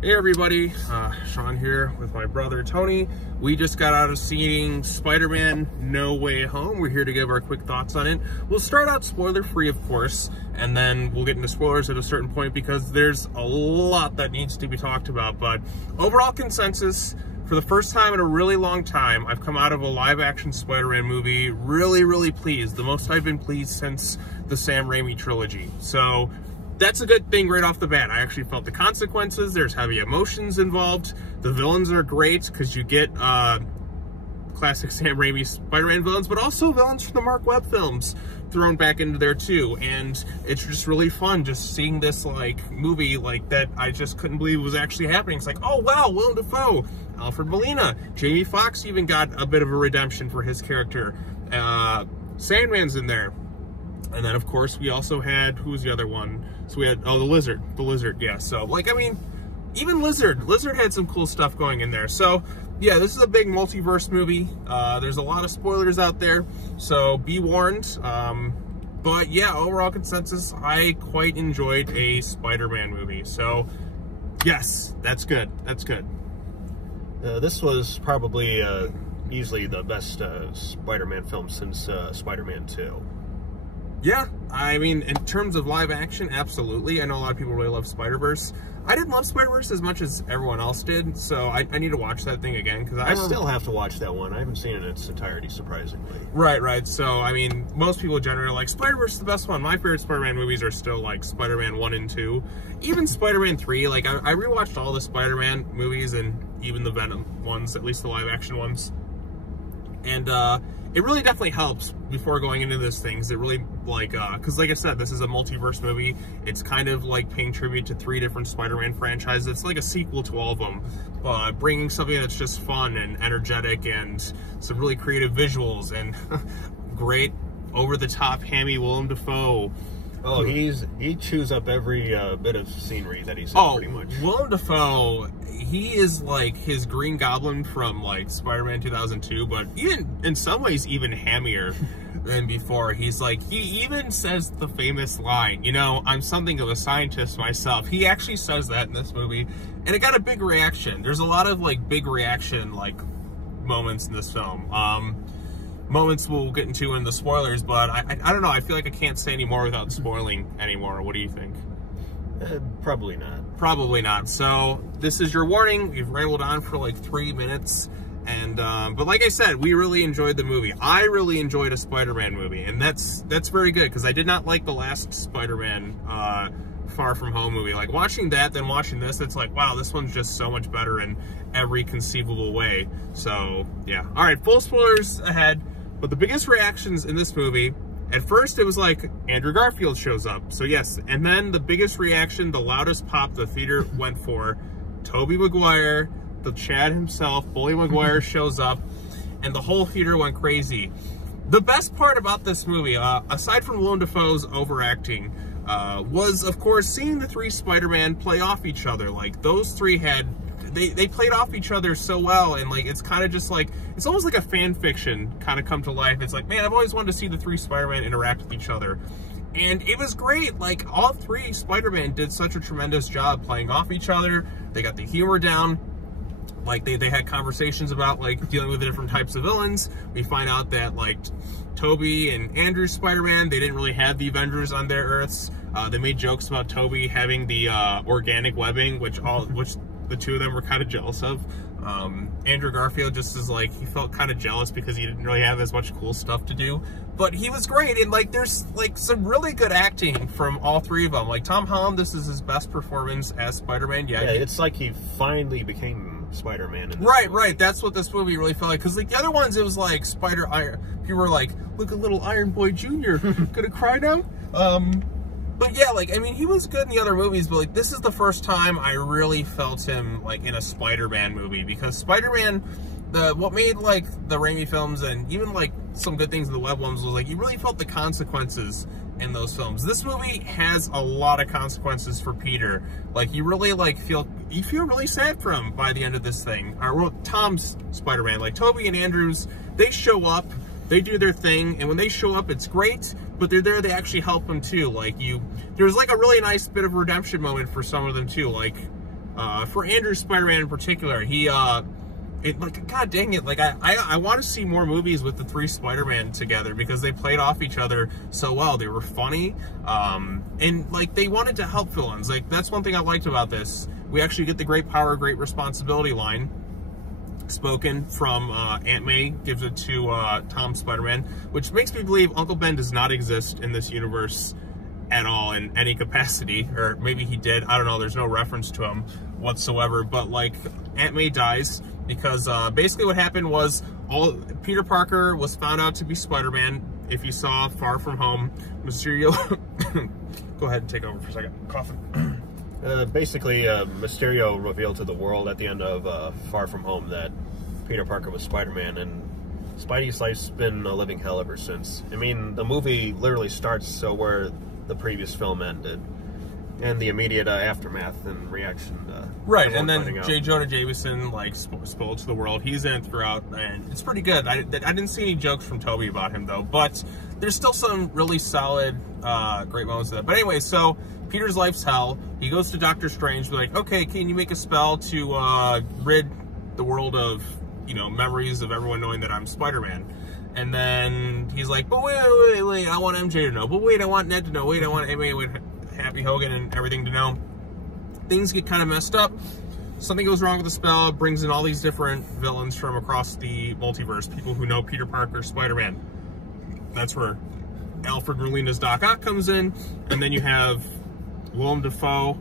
Hey everybody, Sean here with my brother Tony. We just got out of seeing Spider-Man No Way Home. We're here to give our quick thoughts on it. We'll start out spoiler-free, of course, and then we'll get into spoilers at a certain point because there's a lot that needs to be talked about. But overall consensus, for the first time in a really long time, I've come out of a live-action Spider-Man movie really pleased. The most I've been pleased since the Sam Raimi trilogy. So that's a good thing right off the bat. I actually felt the consequences. There's heavy emotions involved. The villains are great because you get classic Sam Raimi Spider-Man villains, but also villains from the Mark Webb films thrown back into there too. And it's just really fun just seeing this like movie like that I just couldn't believe was actually happening. It's like, oh wow, Willem Dafoe, Alfred Molina, Jamie Foxx even got a bit of a redemption for his character. Sandman's in there. And then, of course, we also had, who was the other one? So we had, oh, the Lizard, yeah. So, like, I mean, even Lizard had some cool stuff going in there. So, yeah, this is a big multiverse movie. There's a lot of spoilers out there, so be warned. But, yeah, overall consensus, I quite enjoyed a Spider-Man movie. So, yes, that's good. This was probably easily the best Spider-Man film since Spider-Man 2. Yeah, I mean, in terms of live action, absolutely. I know a lot of people really love Spider-Verse. I didn't love Spider-Verse as much as everyone else did, so I need to watch that thing again. Because I still have to watch that one. I haven't seen it in its entirety, surprisingly. Right. So, I mean, most people generally are like, Spider-Verse is the best one. My favorite Spider-Man movies are still, like, Spider-Man 1 and 2. Even Spider-Man 3, like, I rewatched all the Spider-Man movies and even the Venom ones, at least the live-action ones. And, it really definitely helps before going into this thing. It really, like, because like I said, this is a multiverse movie. It's kind of like paying tribute to 3 different Spider-Man franchises. It's like a sequel to all of them, bringing something that's just fun and energetic and some really creative visuals and great over-the-top hammy Willem Dafoe. Oh, he chews up every bit of scenery that he's in, pretty much. Willem Dafoe, he is like his Green Goblin from like Spider-Man 2002, but even in some ways even hammier than before. He's like, he even says the famous line, you know, I'm something of a scientist myself. He actually says that in this movie, and it got a big reaction. There's a lot of like big reaction like moments in this film. Moments we'll get into in the spoilers, but I don't know, I feel like I can't say any more without spoiling anymore. What do you think? Probably not. Probably not. So this is your warning. We've rambled on for like 3 minutes, and but like I said, we really enjoyed the movie. I really enjoyed a Spider-Man movie, and that's very good because I did not like the last Spider-Man Far From Home movie. Like watching that, then watching this, it's like, wow, this one's just so much better in every conceivable way. So yeah. All right, full spoilers ahead. But the biggest reactions in this movie, at first it was like Andrew Garfield shows up. So yes, and then the biggest reaction, the loudest pop the theater went for, Tobey Maguire, the Chad himself, Bully Maguire shows up, and the whole theater went crazy. The best part about this movie, aside from Willem Dafoe's overacting, was of course seeing the 3 Spider-Man play off each other. Like those 3 had, they played off each other so well, and like it's kind of just like, it's almost like a fan fiction kind of come to life. It's like, man, I've always wanted to see the 3 Spider-Man interact with each other, and it was great. Like all 3 Spider-Man did such a tremendous job playing off each other. They got the humor down. Like they had conversations about like dealing with the different types of villains. We find out that like Tobey and Andrew's Spider-Man, they didn't really have the Avengers on their Earths. They made jokes about Tobey having the organic webbing, which the 2 of them were kind of jealous of. Andrew Garfield just is like, he felt kind of jealous because he didn't really have as much cool stuff to do, but he was great. And like there's like some really good acting from all 3 of them. Like Tom Holland, this is his best performance as Spider-Man yet. Yeah, it's like he finally became Spider-Man in this movie. Right, that's what this movie really felt like, because like the other ones, it was like people were like, look at little Iron Boy Jr. gonna cry now. But yeah, like, I mean, he was good in the other movies, but like, this is the first time I really felt him like in a Spider-Man movie, because Spider-Man, what made like the Raimi films and even like some good things in the Webb ones was like, you really felt the consequences in those films. This movie has a lot of consequences for Peter. Like, you really like feel really sad for him by the end of this thing. Well, Tom's Spider-Man, like Tobey and Andrews, they show up, they do their thing, and when they show up, it's great, but they're there to actually help them too. Like, there's like a really nice bit of redemption moment for some of them too. Like, For Andrew's Spider-Man in particular, he, like, god dang it, like, I want to see more movies with the three Spider-Man together because they played off each other so well. They were funny, and, like, they wanted to help villains. Like, that's one thing I liked about this. We actually get the great power, great responsibility line spoken from Aunt May, gives it to Tom Spider-Man, which makes me believe Uncle Ben does not exist in this universe at all in any capacity, or maybe he did, I don't know, there's no reference to him whatsoever, but like Aunt May dies because basically what happened was Peter Parker was found out to be Spider-Man. If you saw Far From Home, Mysterio go ahead and take over for a second, coughing. Basically, Mysterio revealed to the world at the end of Far From Home that Peter Parker was Spider-Man, and Spidey's life's been a living hell ever since. I mean, the movie literally starts where the previous film ended, and the immediate aftermath and reaction. Right, and then J. Jonah Jameson, like, spoiled to the world. He's in it throughout, and it's pretty good. I didn't see any jokes from Toby about him, though, but there's still some really solid, great moments of that. But anyway, so Peter's life's hell. He goes to Doctor Strange, like, okay, can you make a spell to rid the world of, you know, memories of everyone knowing that I'm Spider-Man? And then he's like, but wait, I want MJ to know. But wait, I want Ned to know. Wait, I want Happy Hogan and everything to know. Things get kind of messed up. Something goes wrong with the spell, brings in all these different villains from across the multiverse, people who know Peter Parker, Spider-Man. That's where Alfred Molina's Doc Ock comes in, and then you have Willem Dafoe.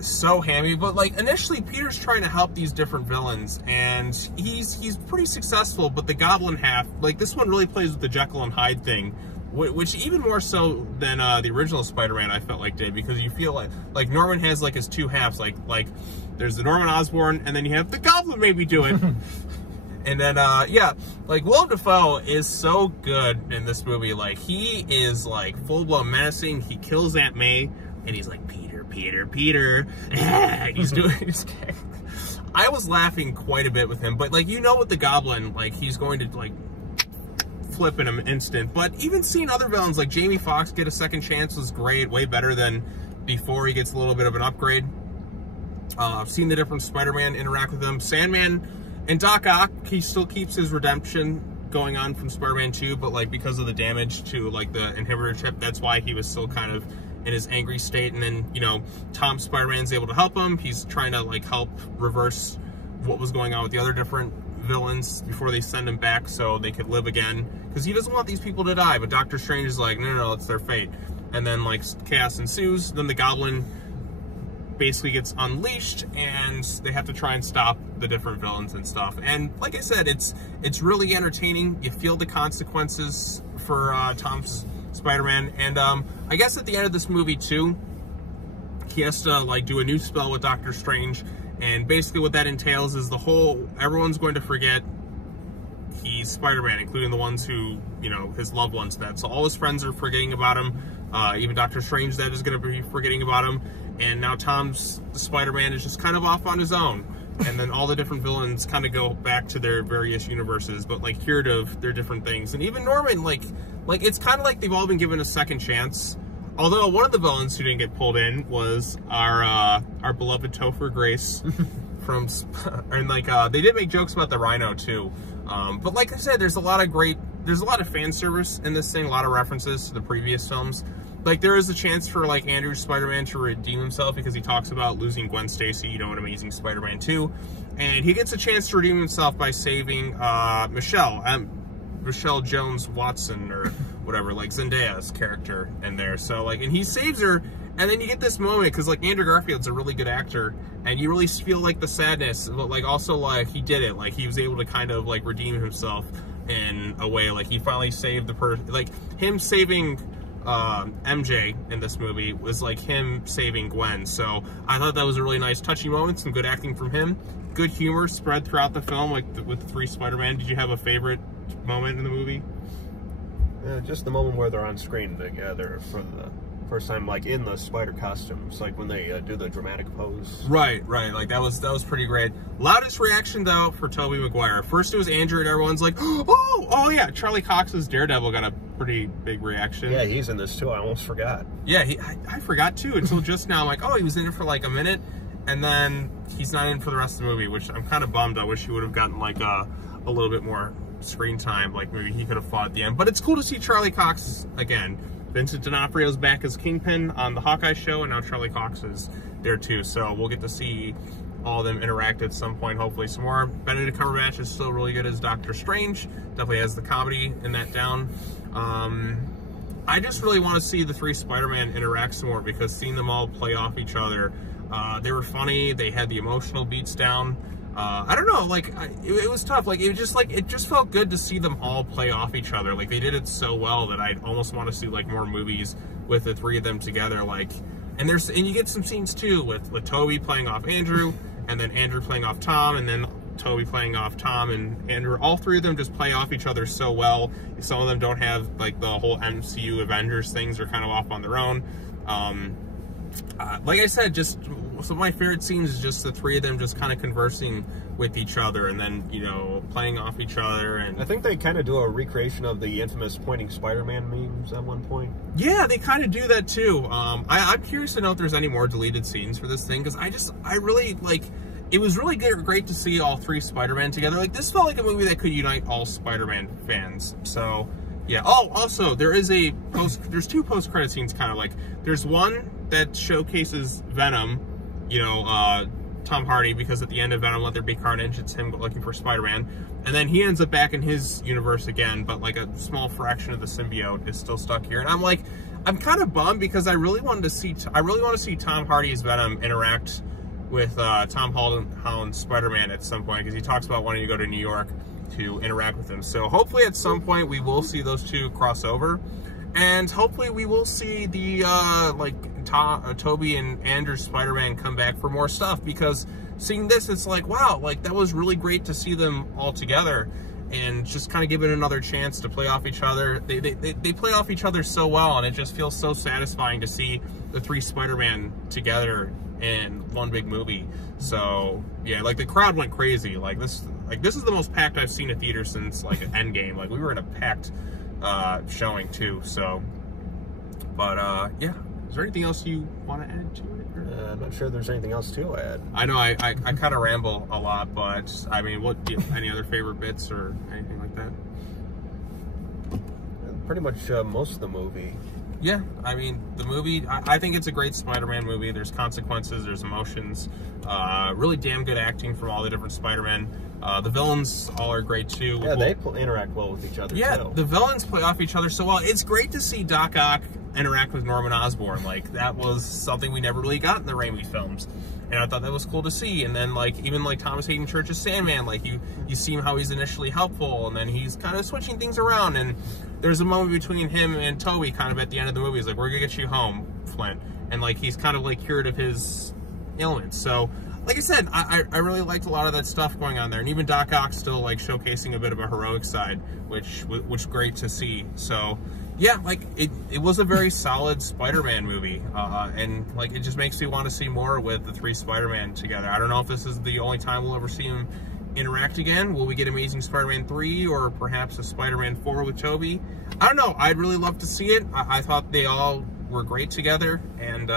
So hammy, but like initially Peter's trying to help these different villains, and he's pretty successful, but the Goblin half, like this one really plays with the Jekyll and Hyde thing, which even more so than the original Spider-Man I felt like did, because you feel like Norman has like his two halves, like there's the Norman Osborn, and then you have the Goblin maybe do it. And then yeah, like Willem Dafoe is so good in this movie. Like he is like full-blown menacing. He kills Aunt May, and he's like, Peter. He's doing his kick. I was laughing quite a bit with him, but like, you know, with the Goblin, like he's going to like flip in an instant. But even seeing other villains like Jamie Foxx get a second chance was great, way better than before. He gets a little bit of an upgrade. I've seen the different Spider-Man interact with him. Sandman and Doc Ock, he still keeps his redemption going on from Spider-Man 2, but like because of the damage to like the inhibitor chip, that's why he was still kind of in his angry state. And then, you know, Tom Spider-Man's able to help him. He's trying to like help reverse what was going on with the other different villains before they send him back so they could live again, because he doesn't want these people to die. But Doctor Strange is like, no, it's their fate. And then like chaos ensues. Then the Goblin basically gets unleashed, and they have to try and stop the different villains and stuff. And like I said, it's really entertaining. You feel the consequences for Tom's Spider-Man. And I guess at the end of this movie too, he has to like do a new spell with Doctor Strange, and basically what that entails is everyone's going to forget he's Spider-Man, including the ones who, you know, his loved ones. So all his friends are forgetting about him. Even Doctor Strange is going to be forgetting about him. And now Tom's Spider-Man is just kind of off on his own. And then all the different villains kind of go back to their various universes, but like cured of their different things. And even Norman, like it's kind of like they've all been given a second chance. Although one of the villains who didn't get pulled in was our beloved Topher Grace from, and like they did make jokes about the Rhino too. But like I said, there's a lot of fan service in this thing, a lot of references to the previous films. Like there is a chance for like Andrew's Spider-Man to redeem himself because he talks about losing Gwen Stacy, you know, in Amazing Spider-Man 2, and he gets a chance to redeem himself by saving Michelle Jones Watson or whatever, like Zendaya's character in there. So like, and he saves her, and then you get this moment because like Andrew Garfield's a really good actor, and you really feel like the sadness, but like also like he did it, like he was able to kind of like redeem himself in a way. Like he finally saved the person, like him saving MJ in this movie was like him saving Gwen. So I thought that was a really nice touching moment, some good acting from him, good humor spread throughout the film, like with the three Spider-Man. Did you have a favorite moment in the movie? Just the moment where they're on screen together for the first time, like in the spider costumes, like when they do the dramatic pose. Right, like that was pretty great. Loudest reaction though for Tobey Maguire. First it was Andrew, and everyone's like, oh yeah, Charlie Cox's Daredevil got a pretty big reaction. Yeah, he's in this too. I almost forgot. Yeah, I forgot too until just now. I'm like, oh, he was in it for like a minute. and then he's not in for the rest of the movie, which I'm kind of bummed. I wish he would have gotten like a little bit more screen time, like maybe he could have fought at the end. But it's cool to see Charlie Cox again. Vincent D'Onofrio's back as Kingpin on the Hawkeye show, and now Charlie Cox is there too. So we'll get to see all of them interact at some point, hopefully some more. Benedict Cumberbatch is still really good as Doctor Strange. Definitely has the comedy in that down. I just really want to see the 3 Spider-Man interact some more, because seeing them all play off each other, they were funny, they had the emotional beats down. I don't know, like, it was tough. Like, it just felt good to see them all play off each other. Like, they did it so well that I'd almost want to see, like, more movies with the 3 of them together. Like, and you get some scenes, too, with Toby playing off Andrew, and then Andrew playing off Tom, and then Toby playing off Tom and Andrew. All 3 of them just play off each other so well. Some of them don't have, like, the whole MCU Avengers things. They're kind of off on their own. Like I said, just some of my favorite scenes is just the 3 of them just kind of conversing with each other, and then, you know, playing off each other. And I think they kind of do a recreation of the infamous pointing Spider-Man memes at one point. Yeah, they kind of do that too. I'm curious to know if there's any more deleted scenes for this thing, because I really, like, it was really great to see all 3 Spider-Man together. Like, this felt like a movie that could unite all Spider-Man fans. So, yeah. Oh, also, there's 2 post-credit scenes, kind of like, there's one that showcases Venom, you know, Tom Hardy, because at the end of Venom Let There Be Carnage, it's him looking for Spider-Man, and then he ends up back in his universe again, but like a small fraction of the symbiote is still stuck here. And I'm kind of bummed, because I really want to see Tom Hardy's Venom interact with Tom Holland's Spider-Man at some point, because he talks about wanting to go to New York to interact with him. So hopefully at some point we will see those 2 cross over, and hopefully we will see the Toby and Andrew Spider-Man come back for more stuff, because seeing this, it's like, wow, like, that was really great to see them all together and just kind of give it another chance to play off each other. They play off each other so well, and it just feels so satisfying to see the 3 Spider-Man together in one big movie. So yeah, like, the crowd went crazy. Like, this is the most packed I've seen a theater since, like, Endgame. Like, we were in a packed showing too. So, but yeah, is there anything else you want to add to it? I'm not sure there's anything else to add. I know I kind of ramble a lot, but I mean, what do you, any other favorite bits or anything like that? Pretty much most of the movie. Yeah, I mean, the movie, I think it's a great Spider-Man movie. There's consequences, there's emotions, really damn good acting from all the different Spider-Men. The villains all are great too. Yeah, they interact well with each other. Yeah, too. The villains play off each other so well. It's great to see Doc Ock interact with Norman Osborn. Like, that was something we never really got in the Raimi films, and I thought that was cool to see. And then, like, even like Thomas Hayden Church's Sandman, like, you see how he's initially helpful, and then he's kind of switching things around. And there's a moment between him and Toby kind of at the end of the movie. He's like, "We're gonna get you home, Flint," and like, he's kind of like cured of his ailments. So, like I said, I really liked a lot of that stuff going on there, and even Doc Ock still like showcasing a bit of a heroic side, which great to see. So yeah, like, it was a very solid Spider-Man movie, and like, it just makes me want to see more with the 3 Spider-Man together. I don't know if this is the only time we'll ever see them interact again. Will we get Amazing Spider-Man 3 or perhaps a Spider-Man 4 with Tobey? I don't know. I'd really love to see it. I thought they all were great together, and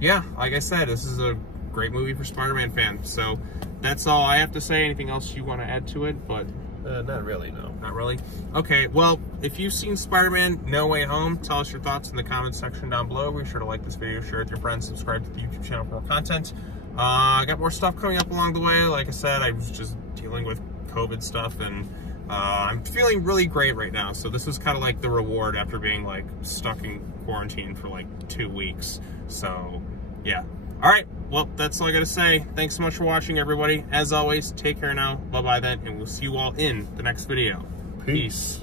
yeah, like I said, this is a great movie for Spider-Man fans. So that's all I have to say. Anything else you want to add to it? But not really, no. Not really? Okay, well, if you've seen Spider-Man No Way Home, tell us your thoughts in the comments section down below. Be sure to like this video, share it with your friends, subscribe to the YouTube channel for more content. I got more stuff coming up along the way. Like I said, I was just dealing with COVID stuff, and I'm feeling really great right now. So this was kind of like the reward after being like stuck in quarantine for like 2 weeks. So yeah. All right, well, that's all I gotta say. Thanks so much for watching, everybody. As always, take care now. Bye-bye then, and we'll see you all in the next video. Peace.